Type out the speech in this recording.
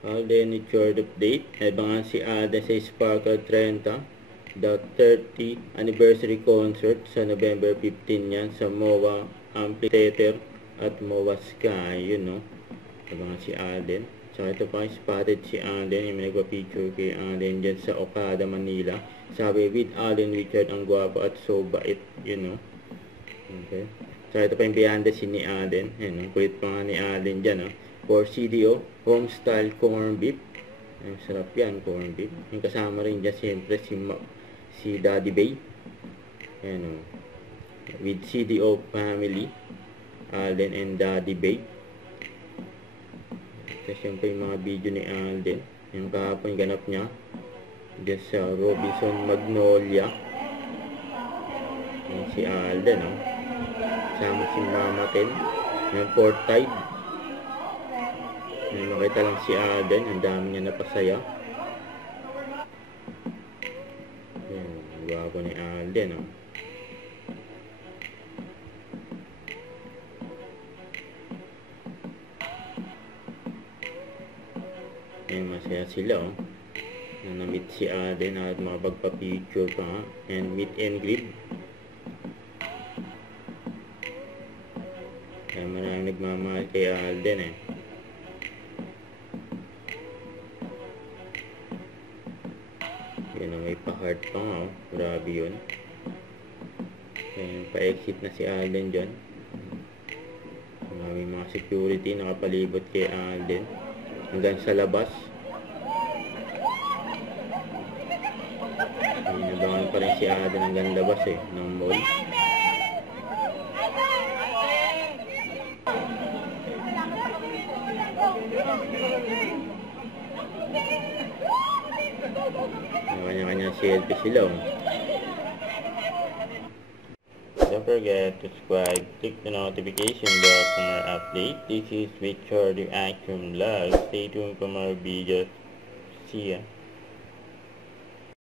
Alden Richard update. Abangan si Alden sa Sparkle 30, the 30th anniversary concert sa November 15 yan sa MOA Amphitheater at MOA Sky, yun no. Abangan si Alden. Tsaka ito pa, spotted si Alden, yung nagpa-picture kay Alden dyan sa Okada, Manila. Sabi, with Alden Richard, ang gwapo at so bait, yun no. Okay. Tsaka ito pa yung behind the scene ni Alden, yun no. Kulit pa nga ni Alden dyan no. For CDO, home style corn beef. Ay, sarap yan, corn beef. Yung kasama rin dyan, siyempre, si Daddy Bay. Ayan o. With CDO family, Alden and Daddy Bay. Tapos siyempre yung mga video ni Alden. Yung kahapon ganap niya. Dyan sa Robinson Magnolia. Ayan si Alden o. Kasama si Mama Ten. Yung Port Tide. Nakita lang si Alden, ang dami niya napasaya. Ayan, gwapo ni Alden oh. Ayan, masaya sila oh. Na-meet si Alden at makapagpa-picture pa nga. And meet and greet. Kaya maraming nagmamahal kay Alden eh. Yan may pa-heart pa nga oh. Grabe yun. Ayan, pa-exit na si Alden dyan. May mga security nakapalibot kay Alden. Hanggang sa labas. Inabangan pa rin si Alden hanggang labas eh. Ng mall. Kanya-kanya selfie sila oh. Don't forget to subscribe, click the notification bell for more update. This is Richard Action Vlog. Stay tuned for more videos. See ya.